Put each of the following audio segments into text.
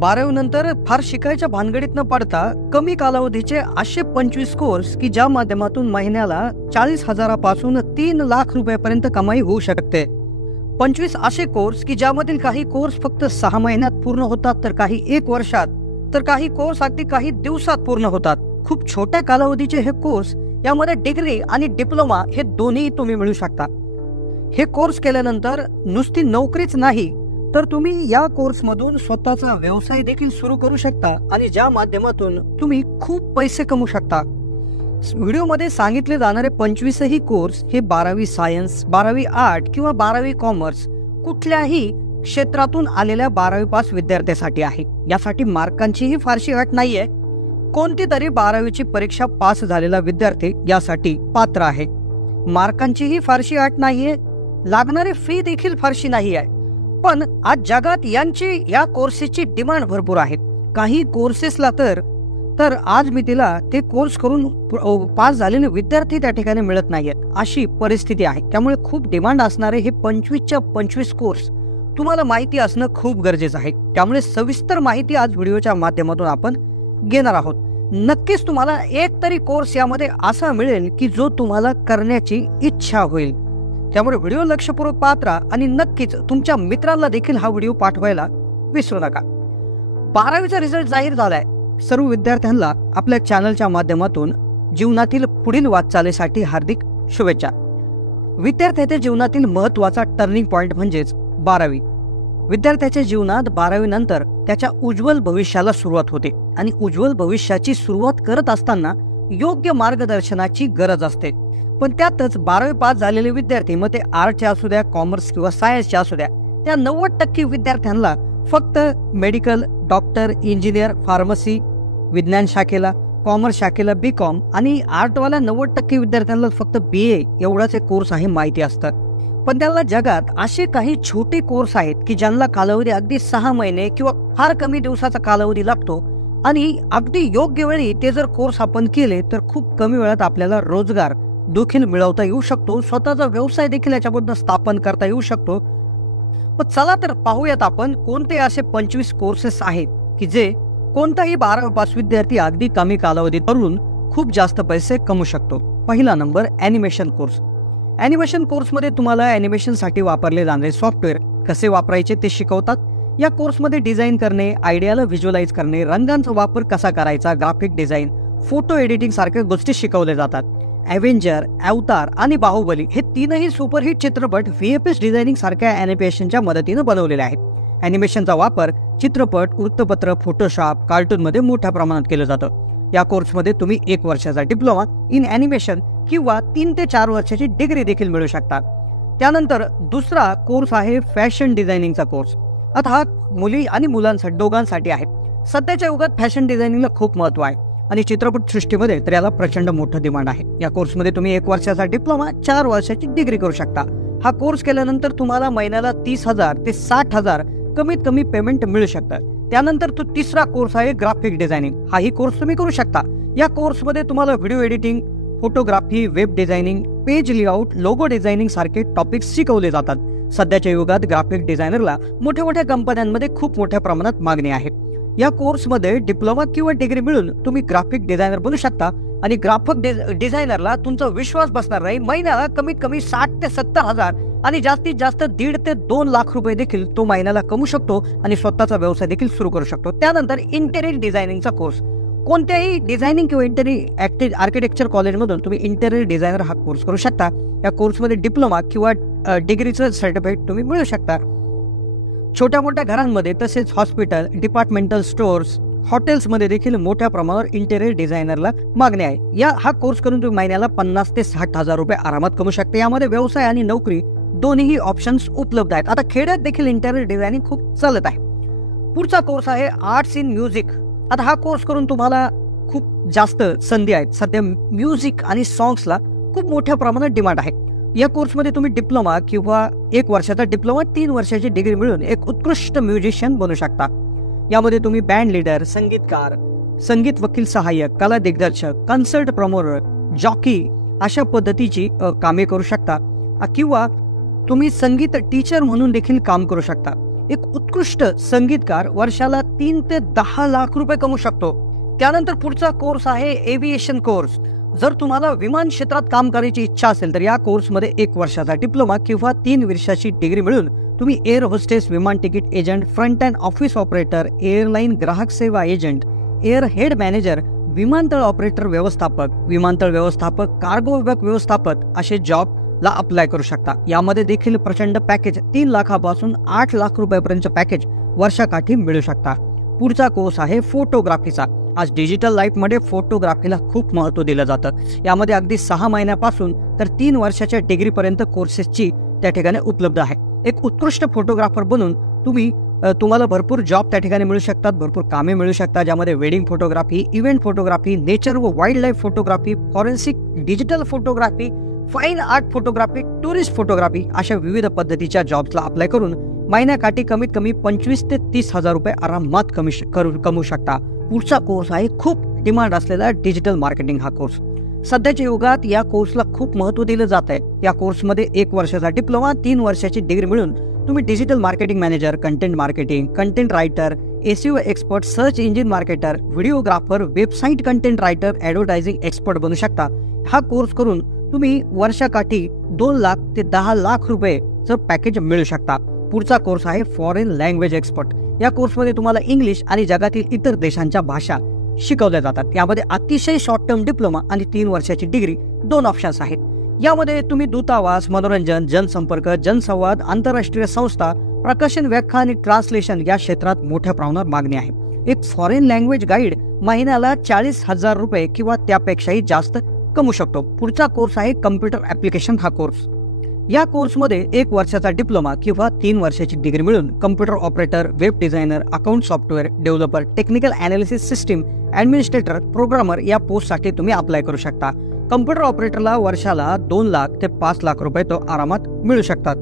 12वी नंतर फार शिकायच्या भानगडीत न पडता कमी कालावधीचे असे 25 कोर्स की ज्या माध्यमातून महिन्याला 40,000पासून 3 लाख रुपयापर्यंत कमाई होऊ शकते। 25 असे कोर्स की ज्यामधील काही कोर्स फक्त 6 महिन्यात पूर्ण होतात, तर काही 1 वर्षात, तर काही कोर्स अगदी काही दिवसात पूर्ण होतात। खूप छोट्या कालावधीचे हे कोर्स, यामध्ये डिग्री आणि डिप्लोमा हे दोन्ही तुम्ही मिळू शकता। हे कोर्स केल्यानंतर नुसती नोकरीच नाही, तर तुम्ही या कोर्समधून स्वतःचा व्यवसाय देखील सुरू करू शकता आणि ज्या माध्यमातून तुम्ही खूप पैसे कमवू शकता। व्हिडिओमध्ये सांगितले जाणारे 25ही कोर्स हे 12वी सायन्स, 12वी आर्ट किंवा 12वी कॉमर्स कुठल्याही क्षेत्रातून आलेल्या 12वी पास विद्यार्थ्यांसाठी आहे। यासाठी मार्कांचीही फारशी अट नाहीये। कोणती तरी 12वीची परीक्षा पास झालेला विद्यार्थी यासाठी पात्र आहे। मार्कांचीही फारशी अट नाहीये, लागणारी फी देखील फारशी नाही आहे। पण आज जगात या कोर्सेसची डिमांड भरपूर आहे। काही कोर्सेसला तर आज मी तिला ते कोर्स करून पास झालेले विद्यार्थी त्या ठिकाणी मिळत नाहीयेत, अशी परिस्थिती आहे। त्यामुळे खूप डिमांड असणारे हे 25च्या 25 कोर्स तुम्हाला माहिती असणं खूप गरजेचं आहे। त्यामुळे सविस्तर माहिती आज व्हिडिओच्या माध्यमातून आपण घेणार आहोत। नक्कीच तुम्हाला एक तरी कोर्स यामध्ये असा मिळेल की जो तुम्हाला करण्याची इच्छा होईल। त्यामुळे व्हिडिओ लक्षपूर्वक पाहत राहा आणि नक्कीच तुमच्या मित्रांना देखील हा व्हिडिओ पाठवायला विसरू नका। 12वीचा रिझल्ट जाहीर झालाय। सर्व विद्यार्थ्यांना आपल्या चॅनलच्या माध्यमातून जीवनातील पुढील वाटचालीसाठी हार्दिक शुभेच्छा। विद्यार्थ्याच्या जीवनातील महत्त्वाचा टर्निंग पॉइंट म्हणजेच 12वी। विद्यार्थ्याच्या जीवनात 12वी नंतर त्याच्या उज्ज्वल भविष्याला सुरुवात होते आणि उज्ज्वल भविष्याची सुरुवात करत असताना योग्य मार्गदर्शनाची गरज असते। पण त्यातच 12वी पास झालेले विद्यार्थी, मग ते आर्टचे असू द्या, कॉमर्स किंवा सायन्सचे असू द्या, त्या 90% विद्यार्थ्यांना फक्त मेडिकल, डॉक्टर, इंजिनियर, फार्मसी, विज्ञान शाखेला, कॉमर्स शाखेला बीकॉम आणि आर्टवाल्या 90% विद्यार्थ्यांना फक्त BA एवढाच एक कोर्स आहे माहिती असतं। पण त्याला जगात असे काही छोटे कोर्स आहेत की ज्यांना कालावधी अगदी 6 महिने किंवा फार कमी दिवसाचा कालावधी लागतो आणि अगदी योग्य वेळी ते जर कोर्स आपण केले तर खूप कमी वेळात आपल्याला रोजगार देखील मिळवता येऊ शकतो, स्वतःचा व्यवसाय देखील याच्याबद्दल स्थापन करता येऊ शकतो। पण चला तर पाहूयात आपण कोणते असे 25 कोर्सेस आहेत की जे कोणताही 12वी पास विद्यार्थी अगदी कमी कालावधीत करून खूप जास्त पैसे कमवू शकतो। पहिला नंबर ॲनिमेशन कोर्स। ॲनिमेशन कोर्समध्ये तुम्हाला ॲनिमेशनसाठी वापरले जाणारे सॉफ्टवेअर कसे वापरायचे ते शिकवतात। या कोर्समध्ये डिझाईन करणे, आयडियाला व्हिज्युअलाइज करणे, रंगांचा वापर कसा करायचा, ग्राफिक डिझाईन, फोटो एडिटिंग सारख्या गोष्टी शिकवल्या जातात। ॲव्हेंजर, अवतार आणि बाहुबली हे तीनही सुपरहिट चित्रपट VFX डिझायनिंग सारख्या ॲनिमेशनच्या मदतीने बनवलेले आहेत। ॲनिमेशनचा वापर चित्रपट, वृत्तपत्र, फोटोशॉप, कार्टूनमध्ये मोठ्या प्रमाणात केलं जातं। या कोर्समध्ये तुम्ही 1 वर्षाचा डिप्लोमा इन ॲनिमेशन किंवा 3 ते 4 वर्षाची डिग्री देखील मिळू शकता। त्यानंतर दुसरा कोर्स आहे फॅशन डिझायनिंगचा कोर्स। आता हा मुली आणि मुलांसाठी दोघांसाठी आहे। सध्याच्या युगात फॅशन डिझायनिंगला खूप महत्त्व आहे आणि चित्रपट सृष्टीमध्ये तर याला प्रचंड मोठं डिमांड आहे। या कोर्समध्ये तुम्ही 1 वर्षाचा डिप्लोमा, 4 वर्षाची डिग्री करू शकता। हा कोर्स केल्यानंतर तुम्हाला महिन्याला 30,000 ते 60,000 कमीत कमी पेमेंट मिळू शकतं। त्यानंतर तो तिसरा कोर्स आहे ग्राफिक डिझायनिंग। हाही कोर्स तुम्ही करू शकता। या कोर्समध्ये तुम्हाला video editing, photography, web designing, page layout, logo designing सारखे टॉपिक्स शिकवले जातात। सध्याच्या युगात ग्राफिक डिझायनरला मोठ्या मोठ्या कंपन्यांमध्ये खूप मोठ्या प्रमाणात मागणी आहे। या कोर्समध्ये डिप्लोमा किंवा डिग्री मिळून तुम्ही ग्राफिक डिझायनर बनू शकता आणि ग्राफिक डिझायनरला तुमचा विश्वास बसणार नाही। महिन्याला कमीत कमी 60 ते 70,000 आणि जास्तीत जास्त 1.5 ते 2 लाख रुपये देखील तो महिन्याला कमवू शकतो आणि स्वतःचा व्यवसाय देखील सुरू करू शकतो। त्यानंतर इंटेरियर डिझायनिंगचा कोर्स। कोणत्याही डिझायनिंग किंवा इंटेरियर आर्किटेक्चर कॉलेजमधून तुम्ही इंटेरियर डिझायनर हा कोर्स करू शकता। या कोर्समध्ये डिप्लोमा किंवा डिग्रीचं सर्टिफिकेट तुम्ही मिळू शकता। छोट्या मोठ्या घरांमध्ये तसेच हॉस्पिटल, डिपार्टमेंटल स्टोअर्स, हॉटेल्समध्ये देखील मोठ्या प्रमाणावर इंटेरियर डिझायनरला मागणी आहे। हा कोर्स करून तुम्ही महिन्याला 50 ते 60,000 रुपये आरामात कमवू शकता। यामध्ये व्यवसाय आणि नोकरी दोन्ही ऑप्शन्स उपलब्ध आहेत। आता खेड्यात देखील इंटेरियर डिझायनिंग खूप चालत आहे। पुढचा कोर्स आहे आर्ट्स इन म्युझिक। आता हा कोर्स करून तुम्हाला खूप जास्त संधी आहेत। सध्या म्युझिक आणि सॉंग्सला खूप मोठ्या प्रमाणात डिमांड आहे। या कोर्समध्ये तुम्ही डिप्लोमा किंवा 1 वर्षाचा डिप्लोमा, 3 वर्षाची डिग्री मिळून एक उत्कृष्ट म्युझिशियन बनू शकता। यामध्ये तुम्ही बँड लीडर, संगीतकार, संगीत वकील सहाय्यक, कला दिग्दर्शक, कन्सर्ट प्रमोटर, जॉकी अशा पद्धतीची कामे करू शकता किंवा तुम्ही संगीत टीचर म्हणून देखील काम करू शकता। एक उत्कृष्ट संगीतकार वर्षाला 3 ते 10 लाख रुपये कमवू शकतो. त्यानंतर पुढचा कोर्स आहे एव्हिएशन कोर्स. जर तुम्हाला विमान क्षेत्रात काम करायची इच्छा असेल तर या कोर्समध्ये 1 वर्षाचा डिप्लोमा किंवा 3 वर्षाची डिग्री मिळून तुम्ही एअर होस्टेस, विमान ticket agent, front and office operator, airline ग्राहक सेवा एजंट, एअर हेड मॅनेजर, विमानतळ ऑपरेटर व्यवस्थापक, विमानतळ व्यवस्थापक, कार्गो विभाग व्यवस्थापक असे जॉबला अप्लाय करू शकता. यामध्ये देखील प्रचंड पॅकेज 3 लाखापासून 8 लाख रुपयापर्यंत पॅकेज वर्षाकाठी मिळू शकता. पुढचा कोर्स आहे फोटोग्राफीचा. आज डिजिटल लाईफमध्ये फोटोग्राफीला खूप महत्त्व दिलं जातं. यामध्ये अगदी 6 महिन्यापासून तर 3 वर्षाच्या डिग्रीपर्यंत कोर्सेसची त्या ठिकाणी उपलब्ध आहे. एक उत्कृष्ट फोटोग्राफर बनून तुम्हाला भरपूर जॉब त्या ठिकाणी मिळू शकतात, भरपूर कामे मिळू शकतात, ज्यामध्ये wedding photography, event photography, nature व wildlife photography, forensic digital photography, fine art photography, tourist photography अशा विविध पद्धतीच्या जॉब्सला अप्लाय करून महिन्याकाठी कमीत कमी 25 ते 30 हजार रुपये आरामात कमवू शकता. पुढचा कोर्स आहे खूप डिमांड असलेला डिजिटल मार्केटिंग हा कोर्स. सध्याच्या युगात या कोर्सला खूप महत्त्व दिलं जात आहे. या कोर्समध्ये 1 वर्षाचा डिप्लोमा, 3 वर्षाची डिग्री मिळून तुम्ही digital marketing manager, content marketing, content writer, SEO expert, search engine marketer, videographer, website content writer, advertising expert बनू शकता. हा कोर्स करून तुम्ही वर्षाकाठी 2 लाख ते 10 लाख रुपयेचं पॅकेज मिळू शकता. पुढचा कोर्स आहे फॉरेन लँग्वेज एक्सपर्ट. या कोर्समध्ये तुम्हाला इंग्लिश आणि जगातील इतर देशांच्या भाषा शिकवल्या जातात. यामध्ये अतिशय शॉर्ट टर्म डिप्लोमा आणि 3 वर्षाची डिग्री 2 ऑप्शन्स आहेत. यामध्ये तुम्ही दूतावास, मनोरंजन, जनसंपर्क, जनसंवाद, आंतरराष्ट्रीय संस्था, प्रकाशन, व्याख्या आणि ट्रान्सलेशन या क्षेत्रात मोठ्या प्रमाणावर मागणी आहे. एक फॉरेन लँग्वेज गाईड महिन्याला 40,000 रुपये किंवा त्यापेक्षाही जास्त कमवू शकतो. पुढचा कोर्स आहे कम्प्युटर ॲप्लिकेशन हा कोर्स. या कोर्समध्ये 1 वर्षाचा डिप्लोमा किंवा 3 वर्षाची डिग्री मिळून computer operator, web designer, account software developer, technical analysis system administrator, programmer या पोस्टसाठी तुम्ही अप्लाय करू शकता. कम्प्युटर ऑपरेटरला वर्षाला 2 लाख ते 5 लाख रुपये तो आरामात मिळू शकतात.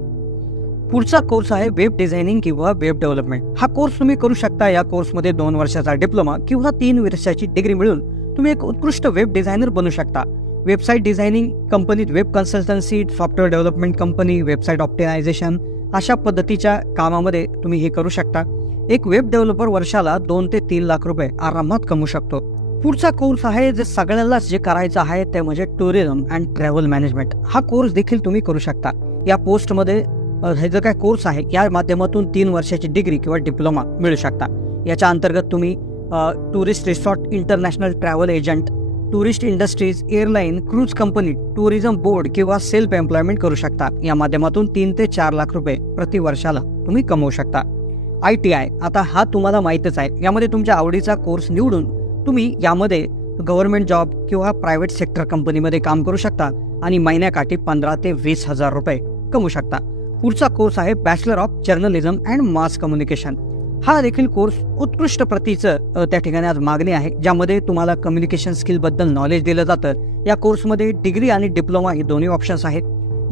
पुढचा कोर्स आहे वेब डिझायनिंग किंवा वेब डेव्हलपमेंट. हा कोर्स तुम्ही करू शकता. या कोर्समध्ये 2 वर्षाचा डिप्लोमा किंवा 3 वर्षाची डिग्री मिळून तुम्ही एक उत्कृष्ट वेब डिझायनर बनू शकता. वेबसाईट डिझायनिंग कंपनीत, web consultancy, software development company, website optimisation अशा पद्धतीच्या कामामध्ये तुम्ही हे करू शकता. एक वेब डेव्हलपर वर्षाला 2 ते 3 लाख रुपये आरामात कमवू शकतो. पुढचा कोर्स आहे जे सगळ्यांनाच जे करायचं आहे ते म्हणजे टुरिझम अँड ट्रॅव्हल मॅनेजमेंट. हा कोर्स देखील तुम्ही करू शकता. या पोस्टमध्ये हे जो काय कोर्स आहे या माध्यमातून 3 वर्षाची डिग्री किंवा डिप्लोमा मिळू शकता. याच्या अंतर्गत तुम्ही tourist resort, international travel agent, tourist industries, airline, cruise company, tourism board किंवा सेल्फ एम्प्लॉयमेंट करू शकता. या माध्यमातून 3 ते 4 लाख रुपये प्रति वर्षाला तुम्ही कमवू शकता. ITI आता हा तुम्हाला माहीतच आहे. यामध्ये तुमच्या आवडीचा कोर्स निवडून तुम्ही यामध्ये गव्हर्नमेंट जॉब किंवा प्रायव्हेट सेक्टर कंपनीमध्ये काम करू शकता आणि महिन्याकाठी 15 ते 20 हजार रुपये कमवू शकता. पुढचा कोर्स आहे bachelor of journalism and mass communication. हा देखील कोर्स उत्कृष्ट प्रतीचं त्या ठिकाणी आज मागणी आहे, ज्यामध्ये तुम्हाला कम्युनिकेशन स्किलबद्दल नॉलेज दिलं जातं. या कोर्समध्ये डिग्री आणि डिप्लोमा हे दोन्ही ऑप्शन्स आहेत.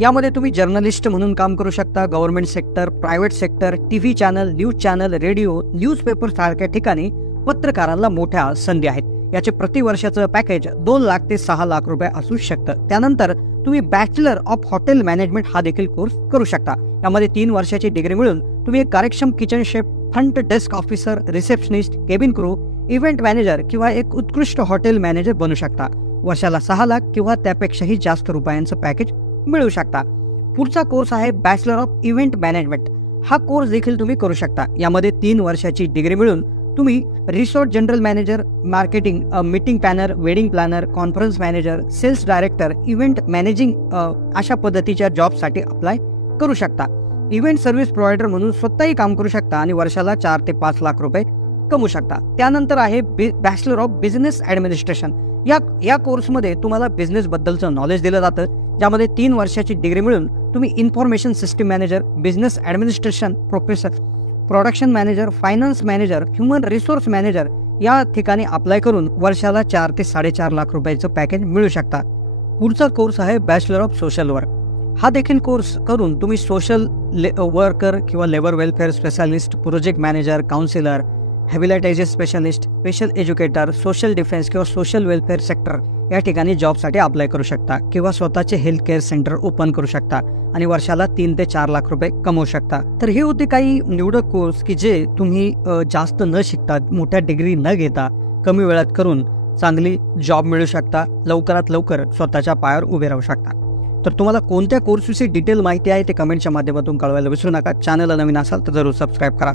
यामध्ये तुम्ही जर्नलिस्ट म्हणून काम करू शकता. Government sector, private sector, TV channel, news channel, radio, newspaper सारख्या ठिकाणी पत्रकारांना मोठ्या संधी आहेत. याचे प्रति वर्षाचं पॅकेज 2 लाख ते 6 लाख रुपये असू शकतं. त्यानंतर तुम्ही बॅचलर ऑफ हॉटेल मॅनेजमेंट हा देखील कोर्स करू शकता. यामध्ये 3 वर्षाची डिग्री मिळून तुम्ही एक कार्यक्षम kitchen chef, front desk officer, receptionist, cabin crew, event manager किंवा एक उत्कृष्ट हॉटेल मॅनेजर बनू शकता. वर्षाला 6 लाख किंवा त्यापेक्षाही जास्त रुपयांचं पॅकेज मिळू शकता. पुढचा कोर्स आहे बॅचलर ऑफ इव्हेंट मॅनेजमेंट. हा कोर्स देखील तुम्ही करू शकता. यामध्ये 3 वर्षाची डिग्री मिळून तुम्ही resort general manager, marketing, meeting planner, wedding planner, conference manager, sales director, event managing अशा पद्धतीच्या जॉबसाठी अप्लाय करू शकता. इव्हेंट सर्व्हिस प्रोव्हायडर म्हणून स्वतःही काम करू शकता आणि वर्षाला 4 ते 5 लाख रुपये कमवू शकता. त्यानंतर आहे बॅचलर ऑफ बिझनेस ॲडमिनिस्ट्रेशन. या कोर्समध्ये तुम्हाला बिझनेस बद्दलचं नॉलेज दिलं जातं, ज्यामध्ये 3 वर्षाची डिग्री मिळून तुम्ही information system manager, business administration professor, production manager, finance manager, human resource manager या ठिकाणी अप्लाय करून वर्षाला 4 ते 4.5 लाख रुपयाचं पॅकेज मिळू शकता. पुढचा कोर्स आहे बॅचलर ऑफ सोशल वर्क. हा देखील कोर्स करून तुम्ही सोशल वर्कर किंवा labour welfare specialist, project manager, counsellor, habilitator specialist, special educator, social defence किंवा सोशल वेलफेअर सेक्टर या ठिकाणी जॉबसाठी अप्लाय करू शकता किंवा स्वतःचे हेल्थ केअर सेंटर ओपन करू शकता आणि वर्षाला 3 ते 4 लाख रुपये कमवू शकता. तर हे होते काही निवडक कोर्स की जे तुम्ही जास्त न शिकता, मोठ्या डिग्री न घेता कमी वेळात करून चांगली जॉब मिळू शकता, लवकरात लवकर स्वतःच्या पायावर उभे राहू शकता. तर तुम्हाला कोणत्या कोर्सविषयी डिटेल माहिती आहे ते कमेंटच्या माध्यमातून कळवायला विसरू नका. चॅनलला नवीन असाल तर जरूर सबस्क्राईब करा.